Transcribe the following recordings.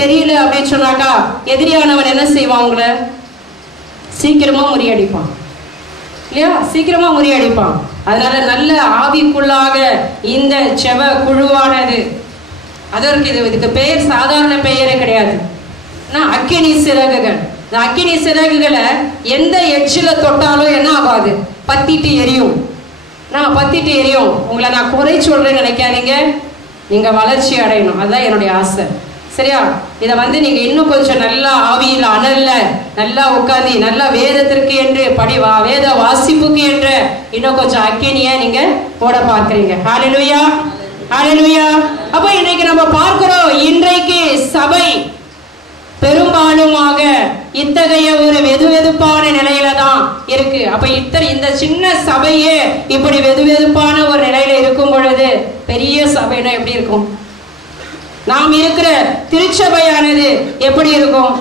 தெரியல அப்படின்னு சொன்னாக்கா எதிரியானவன் என்ன செய்வான்? உங்களை சீக்கிரமா முறியடிப்பான் இல்லையா? சீக்கிரமா முறியடிப்பான். அதனால நல்ல ஆவிக்குள்ளாக இந்த செவ குழுவானது, அதற்கு இதுக்கு பெயர் சாதாரண பெயரே கிடையாது. அக்கினி சிறகுகள். இந்த அக்கினி சிறகுகளை எந்த எட்ஜில தொட்டாலும் என்ன ஆகாது? பத்திட்டு எரியும். பத்திட்டு எரியும். உங்களை நான் குறை சொல்றேன்னு நினைக்காதீங்க, நீங்க வளர்ச்சி அடையணும். அதுதான் என்னுடைய ஆசை. சரியா? இதை நீங்க இன்னும் கொஞ்சம் நல்லா ஆவியில் அனல்ல நல்லா உட்காந்து நல்லா வேதத்திற்கு என்று வேத வாசிப்புக்கு என்று இன்னும் கொஞ்சம் அக்கினிய நீங்க போட பார்க்கிறீங்க. ஹல்லேலூயா, ஹல்லேலூயா. அப்ப இன்னைக்கு நம்ம பார்க்கிறோம், இன்றைக்கு சபை பெரும்பாலுமாக இத்தகைய ஒரு வெதுவெதுப்பான நிலையில தான் இருக்கு. அப்ப இந்த சின்ன சபையே இப்படி வெதுவெதுப்பான ஒரு நிலையில இருக்கும் பொழுது பெரிய சபைனா எப்படி இருக்கும்? நாம் இருக்கிற திருச்சபையானது எப்படி இருக்கும்?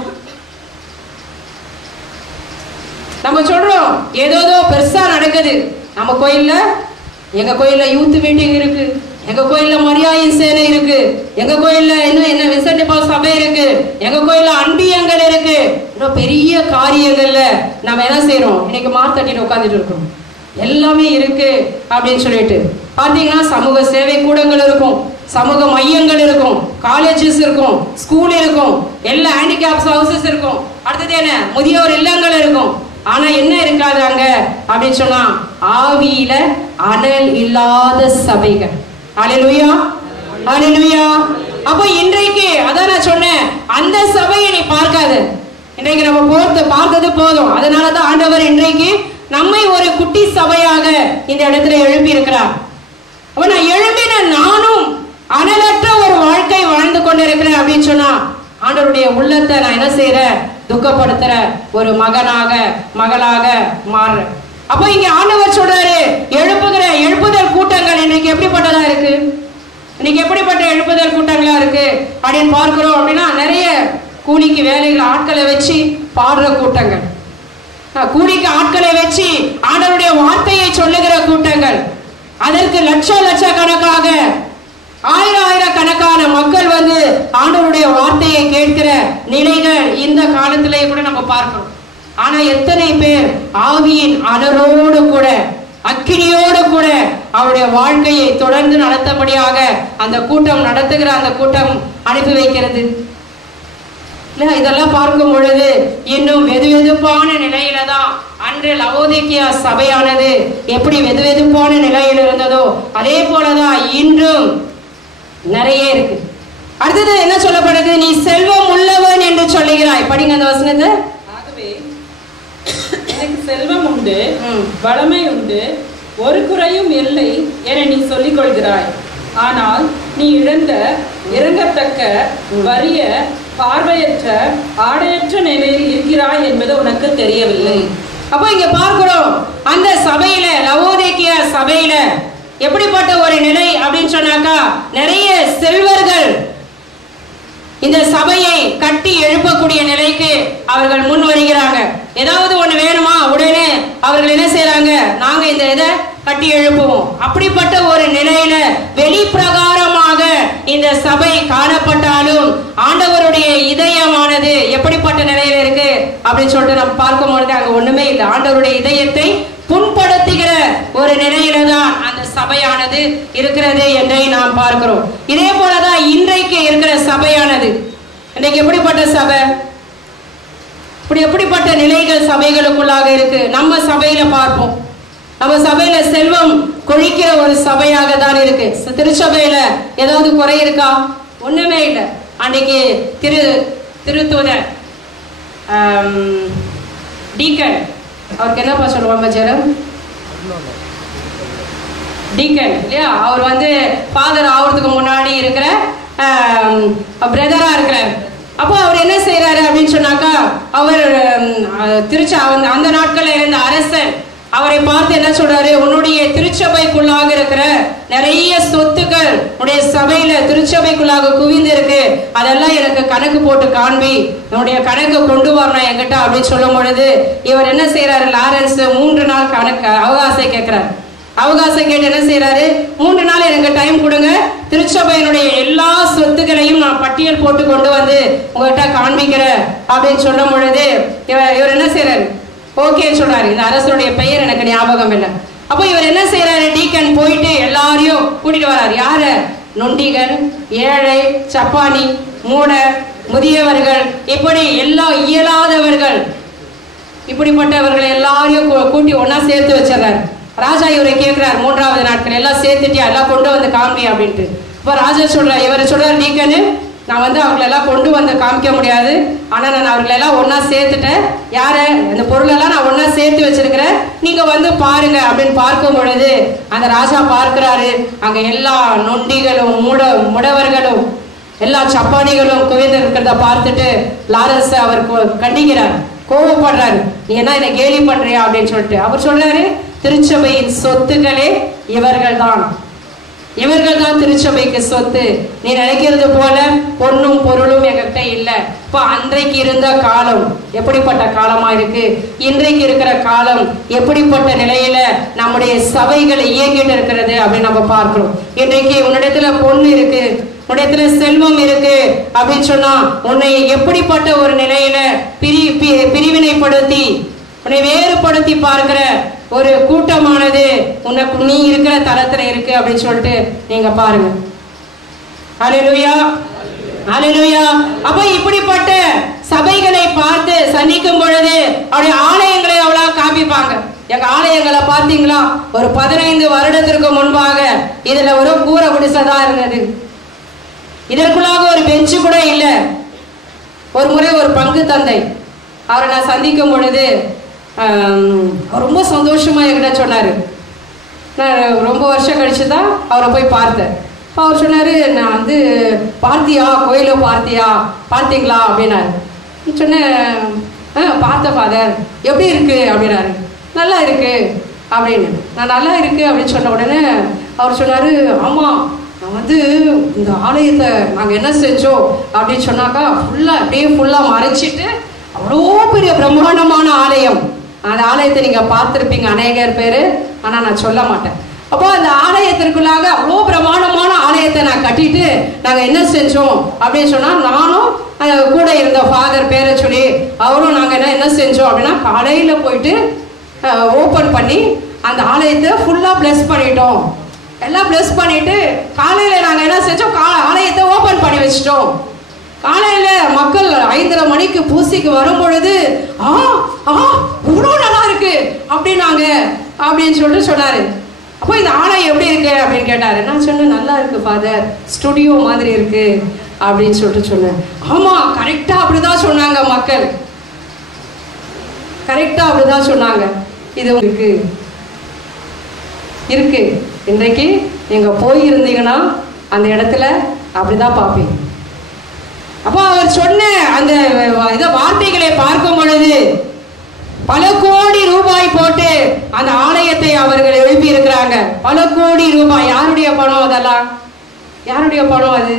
நம்ம சொல்றோம் ஏதோ பெருசா நடக்குது நம்ம கோயில்ல. எங்க கோயில்ல யூத் மீட்டிங் இருக்கு, எங்க கோயில்ல மரியாயின் சேனை இருக்கு, எங்க கோயில்ல இன்னும் என்ன விசேஷ சபை இருக்கு, எங்க கோயில்ல அன்பியங்கள் இருக்கு. இன்னும் பெரிய காரியங்கள்ல நம்ம என்ன செய்யறோம்? இன்னைக்கு மார்த்தட்டிட்டு உட்காந்துட்டு இருக்கோம். எல்லாமே இருக்கு அப்படின்னு சொல்லிட்டு பாத்தீங்கன்னா சமூக சேவை கூடங்கள் இருக்கும், சமூக மையங்கள் இருக்கும், காலேஜஸ் இருக்கும், ஸ்கூல் இருக்கும், எல்லா ஹேண்டிகேப்ஸ் ஹவுசஸ் இருக்கும். அடுத்தது என்ன? முதியோர் இல்லங்கள் இருக்கும். ஆனா என்ன இருக்காது அங்க அப்படின்னு சொன்னா ஆவியில அனல் இல்லாத சபைகள். ஹல்லேலூயா, ஹல்லேலூயா. அப்ப இன்றைக்கு அதான் நான் சொன்னேன், அந்த சபையை நீ பார்க்காத. இன்றைக்கு நம்ம பார்த்தது போதும். அதனாலதான் ஆண்டவர் இன்றைக்கு நம்மை ஒரு குட்டி சபையாக இந்த இடத்துல எழுப்பி இருக்கிறார். அப்ப நான் எழுப்பின நானும் அனலற்ற ஒரு வாழ்க்கை வாழ்ந்து கொண்டிருக்கிறேன் அப்படின்னு சொன்னா ஆண்டவருடைய உள்ளத்தை நான் என்ன செய்யறேன்? துக்கப்படுத்துற ஒரு மகனாக மகளாக மாறுறேன். அப்ப இங்க ஆண்டவர் சொல்றாரு, எழுப்புதல் கூட்டங்கள் இன்னைக்கு எப்படிப்பட்டதா இருக்கு? இன்னைக்கு எப்படிப்பட்ட எழுப்புதல் கூட்டங்களா இருக்கு அப்படின்னு பார்க்கிறோம். அப்படின்னா நிறைய கூலிக்கு வேலைகள் ஆட்களை வச்சு பாடுற கூட்டங்கள், கூலிக்கு ஆட்களை வச்சு ஆண்டவருடைய வார்த்தையை சொல்லுகிற கூட்டங்கள், அதற்கு லட்சக்கணக்காக ஆயிரக்கணக்கான மக்கள் ஆண்டவருடைய வார்த்தையை கேட்கிற நிலைகள் இந்த காலத்திலேயே கூட நம்ம பார்க்கிறோம். ஆனா எத்தனை பேர் ஆவியின் அனலோடு கூட அக்கினியோடு கூட அவருடைய வாழ்க்கையை தொடர்ந்து நடத்தபடியாக அந்த கூட்டம் நடத்துகிற அந்த கூட்டம் அனுப்பி வைக்கிறது? இதெல்லாம் பார்க்கும் பொழுது இன்னும் வெதுவெதுப்பான நிலையில தான் அன்று லவோதிக்கியா சபையானது எப்படி வெதுவெதுப்பான நிலையில் இருந்ததோ அதே போலதான் இன்றும் நிறைய இருக்கு. அடுத்தது என்ன சொல்லப்படுது? நீ செல்வம் உள்ளவன் என்று சொல்லுகிறாய். படிங்க அந்த வசனத்தை. ஆகவே எனக்கு செல்வம் உண்டு, வளமை உண்டு, ஒரு குறையும் இல்லை என நீ சொல்லிக் கொள்கிறாய். ஆனால் நீ இழந்த இறங்கத்தக்க வறிய பார்வையற்ற ஆடையற்ற நிலையில் இருக்கிறாய் என்பது உனக்கு தெரியவில்லை. அப்ப இங்க பார்க்கிறோம், அந்த சபையில லவோதிக்கியா சபையில எப்படிப்பட்ட ஒரு நிலை அப்படின்னு சொன்னாக்கா, நிறைய செல்வர்கள் இந்த சபையை கட்டி எழுப்பக்கூடிய நிலைக்கு அவர்கள் முன் வருகிறாங்க. ஏதாவது ஒண்ணு வேணுமா, உடனே அவர்கள் என்ன செய்யறாங்க? நாங்க இந்த இதை கட்டி எழுப்புவோம். அப்படிப்பட்ட ஒரு நிலையில வெளிப்பிரகாரமாக இந்த சபை காணப்பட்டாலும் ஆண்டவருடைய இதயமானது எப்படிப்பட்ட நிலையில இருக்கு அப்படின்னு சொல்லிட்டு நம்ம பார்க்கும் பொழுது அங்க ஒண்ணுமே இல்லை. ஆண்டவருடைய இதயத்தை புண்படுத்துகிற ஒரு நிலையில தான் அந்த சபையானது இருக்கிறது என்றை நாம் பார்க்கிறோம். இதே போலதான் இன்றைக்கு இருக்கிற சபையானது இன்றைக்கு எப்படிப்பட்ட சபை, இப்படி எப்படிப்பட்ட நிலைகள் சபைகளுக்குள்ளாக இருக்கு. நம்ம சபையில பார்ப்போம், நம்ம சபையில செல்வம் கொழிக்கிற ஒரு சபையாக தான் இருக்கு. திருச்சபையில ஏதாவது குறை இருக்கா? ஒண்ணுமே இல்லை. அன்னைக்கு திருத்தூதர் டீக்கன், அவருக்கு என்னப்பா சொல்லுவாங்க? ஜெரம் டீக்கன் இல்லையா? அவர் ஃபாதர் ஆகிறதுக்கு முன்னாடி இருக்கிற பிரதரா இருக்கிறார். அப்போ அவர் என்ன செய்யறாரு அப்படின்னு சொன்னாக்கா, அவர் அந்த நாட்களில் இருந்த அரசன் அவரை பார்த்து என்ன சொல்றாரு? உன்னுடைய திருச்சபைக்குள்ளாக இருக்கிற நிறைய சொத்துக்கள் உன்னுடைய சபையில திருச்சபைக்குள்ளாக குவிந்து இருக்கு, அதெல்லாம் எனக்கு கணக்கு போட்டு காண்பி, உன்னுடைய கணக்கு கொண்டு வரணும் என்கிட்ட அப்படின்னு சொல்லும் பொழுது இவர் என்ன செய்யறாரு? லாரன்ஸ் 3 நாள் கணக்கு அவகாசம் கேட்கிறார். அவகாசம் கேட்டு என்ன செய்யறாரு, 3 நாள் எனக்கு டைம் கொடுங்க, திருச்சபையினுடைய எல்லா சொத்துக்களையும் நான் பட்டியல் போட்டு கொண்டு வந்து உங்ககிட்ட காண்பிக்கிறேன் அப்படின்னு சொல்லும் பொழுது இவர் என்ன செய்யறாரு, ஓகேன்னு சொல்றாரு. இந்த அரசனுடைய பெயர் எனக்கு ஞாபகம் இல்லை. அப்போ இவர் என்ன செய்யறாரு, டீக்கன் போயிட்டு எல்லாரையும் கூட்டிட்டு வர்றாரு. யார? நொண்டிகள், ஏழை, சப்பானி, மூட, முதியவர்கள், இப்படி எல்லா இயலாதவர்கள், இப்படிப்பட்டவர்களை எல்லாரையும் கூட்டி ஒன்னா சேர்த்து வச்சிடறாரு. ராஜா இவரை கேட்கிறார், 3வது நாட்கள் எல்லாம் சேர்த்துட்டியா, எல்லாம் கொண்டு வந்து காமி அப்படின்ட்டு. இப்போ ராஜா சொல்றார், இவர் சொல்றாரு, டீக்கனு நான் வந்து அவங்களெல்லாம் கொண்டு வந்து காமிக்க முடியாது, ஆனால் நான் அவர்களெல்லாம் ஒன்றா சேர்த்துட்டேன். யாரை? அந்த பொருளெல்லாம் நான் ஒன்றா சேர்த்து வச்சிருக்கிறேன், நீங்கள் வந்து பாருங்க அப்படின்னு பார்க்கும் பொழுது அந்த ராஜா பார்க்கிறாரு, அங்கே எல்லா நொண்டிகளும் முடவர்களும் எல்லா சப்பானிகளும் குவிந்து இருக்கிறத பார்த்துட்டு லாரன்ஸ் அவர் கண்டிக்கிறார், கோவப்படுறாரு. நீ என்ன என்னை கேலி பண்றியா அப்படின்னு சொல்லிட்டு அவர் சொல்றாரு, திருச்சபையின் சொத்துக்களே இவர்கள் தான், இவர்கள் தான் திருச்சபைக்கு சொத்து. நீ நினைக்கிறது போல பொன்னும் பொருளும் எங்கிட்ட இல்லை. இப்போ அன்றைக்கு இருந்த காலம் எப்படிப்பட்ட காலமா இருக்கு, இன்றைக்கு இருக்கிற காலம் எப்படிப்பட்ட நிலையில நம்முடைய சபைகள் இயங்கிட்டு இருக்கிறது அப்படின்னு நம்ம பார்க்கிறோம். இன்றைக்கு உன்னிடத்துல பொண்ணு இருக்கு, உன்னிடத்துல செல்வம் இருக்கு அப்படின்னு சொன்னா உன்னை எப்படிப்பட்ட ஒரு நிலையில பிரிவினைப்படுத்தி உன்னை வேறுபடுத்தி பார்க்கிற ஒரு கூட்டமானது உனக்கு நீ இருக்கிற தளத்துல இருக்கு அப்படின்னு சொல்லிட்டு நீங்க பாருங்க. ஹல்லேலூயா, ஹல்லேலூயா. அப்ப இப்படிப்பட்ட சபைகளை பார்த்து சந்திக்கும் பொழுது அவருடைய ஆலயங்களை அவ்வளவு காப்பிப்பாங்க. எங்க ஆலயங்களை பார்த்தீங்களா, ஒரு 15 வருடத்திற்கு முன்பாக இதுல ஒரு கூரை குடிசைதான் இருந்தது, இதற்குள்ளாக ஒரு பெஞ்சு கூட இல்லை. ஒரு முறை ஒரு பங்கு தந்தை அவரை நான் சந்திக்கும் பொழுது ரொம்ப சந்தோஷமா என்கிட்ட சொன்னாரு. நான் ரொம்ப வருஷம் கழிச்சு தான் அவரை போய் பார்த்தேன். அவர் சொன்னாரு, நான் வந்து பார்த்தியா, கோயில பார்த்தீங்களா அப்படின்னாரு. சொன்னேன், பார்த்த ஃபாதர், எப்படி இருக்கு அப்படின்னாரு. நல்லா இருக்கு அப்படின்னு. நான் நல்லா இருக்கு அப்படின்னு சொன்ன உடனே அவர் சொன்னாரு, ஆமா நான் வந்து இந்த ஆலயத்தை நாங்கள் என்ன செஞ்சோம் அப்படின்னு சொன்னாக்கா அப்படியே ஃபுல்லாக மறைச்சிட்டு அவ்வளோ பெரிய பிரம்மாண்டமான ஆலயம். அந்த ஆலயத்தை நீங்கள் பார்த்துருப்பீங்க அநேகர் பேர், ஆனால் நான் சொல்ல மாட்டேன். அப்போ அந்த ஆலயத்திற்குள்ளாக அவ்வளோ பிரமாண்டமான ஆலயத்தை நான் கட்டிட்டு நாங்கள் என்ன செஞ்சோம் அப்படின்னு சொன்னால், நானும் கூட இருந்த ஃபாதர் பேரை சொல்லி அவரும் நாங்கள் என்ன செஞ்சோம் அப்படின்னா, காலையில் போயிட்டு ஓப்பன் பண்ணி அந்த ஆலயத்தை ஃபுல்லாக பிளஸ் பண்ணிட்டோம். எல்லாம் பிளஸ் பண்ணிட்டு காலையில் நாங்கள் என்ன செஞ்சோம், ஆலயத்தை ஓப்பன் பண்ணி வச்சிட்டோம். காலையில் மக்கள் 5:30 மணிக்கு பூசைக்கு வரும் பொழுது இவ்வளோ நல்லா இருக்கு அப்படின்னாங்க அப்படின்னு சொல்லிட்டு சொன்னாரு. அப்போ இந்த ஆலயம் எப்படி இருக்கு அப்படின்னு கேட்டாரு. நான் சொன்னேன், நல்லா இருக்கு ஃபாதர், ஸ்டுடியோ மாதிரி இருக்கு அப்படின்னு சொல்லிட்டு சொன்னேன். ஆமா, கரெக்டா அப்படிதான் சொன்னாங்க மக்கள், கரெக்டா அப்படிதான் சொன்னாங்க. இது இருக்கு இருக்கு. இன்றைக்கு நீங்க போயிருந்தீங்கன்னா அந்த இடத்துல அப்படிதான் பார்ப்பீங்க. அப்போ அவர் சொன்ன அந்த வார்த்தைகளை பார்க்கும் பொழுது பல கோடி ரூபாய் போட்டு அந்த ஆலயத்தை அவர்கள் எழுப்பி இருக்கிறாங்க. பல கோடி ரூபாய். யாருடைய பணம் அதெல்லாம்? யாருடைய பணம் அது?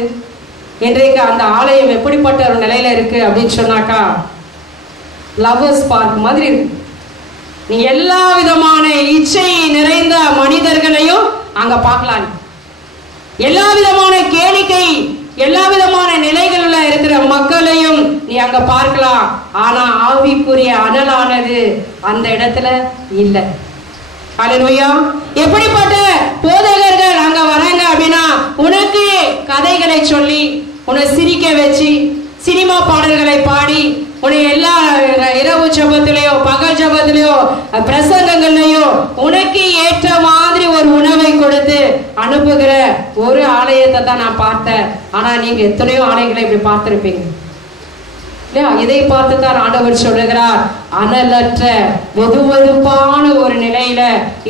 இன்றைக்கு அந்த ஆலயம் எப்படிப்பட்ட ஒரு நிலையில இருக்கு அப்படின்னு சொன்னாக்கா, லவர்ஸ் பார்க் மாதிரி இருக்கு. நீ எல்லா விதமான இச்சை நிறைந்த மனிதர்களையும் அங்க பார்க்கலாம், எல்லா விதமான கேளிக்கை, எல்லா விதமான நிலைகள்ல இருக்கிற மக்களையும் நீ அங்க பார்க்கலாம். ஆனா ஆவிக்குரிய அனலானது அந்த இடத்துல இல்லை. ஹல்லேலூயா. எப்படிப்பட்ட போதகர்கள் அங்க வராங்க அப்படின்னா, உனக்கு கதைகளை சொல்லி உன்னை சிரிக்க வச்சு சினிமா பாடல்களை பாடி உன்னை எல்லா இரவு ஜபத்திலேயோ பகல் ஜபத்திலேயோ பிரசங்கங்கள்லையோ உனக்கு ஏற்ற மாதிரி ஒரு உணவை கொடுத்து அனுப்புகிற ஒரு ஆலயத்தை தான் நான் பார்த்தேன். ஆனா நீங்க எத்தனையோ ஆலயங்களை இப்படி பார்த்திருப்பீங்க இல்லையா? இதை பார்த்து தான் ஆண்டவர் சொல்லுகிறார், அனலற்ற வெதுவெதுப்பான ஒரு நிலையில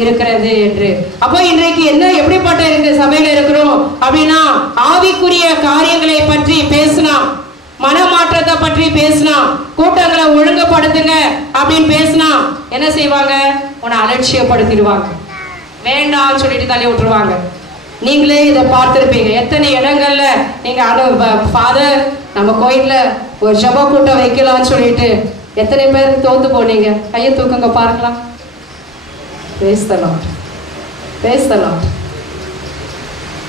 இருக்கிறது என்று. அப்போ இன்றைக்கு என்ன எப்படிப்பட்ட இருக்கு சபையில இருக்கிறோம் அப்படின்னா, ஆவிக்குரிய காரியங்களை பற்றி பேசலாம், மனமாற்றத்தை பற்றி பேசலாம், கூட்டங்களை ஒழுங்குபடுத்துங்க அப்படின்னு பேசினா என்ன செய்வாங்க? உன்னை அலட்சியப்படுத்திடுவாங்க, வேண்டாம் சொல்லிட்டு தள்ளி விட்டுருவாங்க. நீங்களே இதை பார்த்துருப்பீங்க. எத்தனை இடங்கள்ல நீங்க ஃபாதர் நம்ம கோயில்ல ஒரு ஜப கூட்டம் வைக்கலாம்னு சொல்லிட்டு எத்தனை பேர் தோத்து போனீங்க? கையை தூக்குங்க பார்க்கலாம். பேசலாம். பேசலாம்.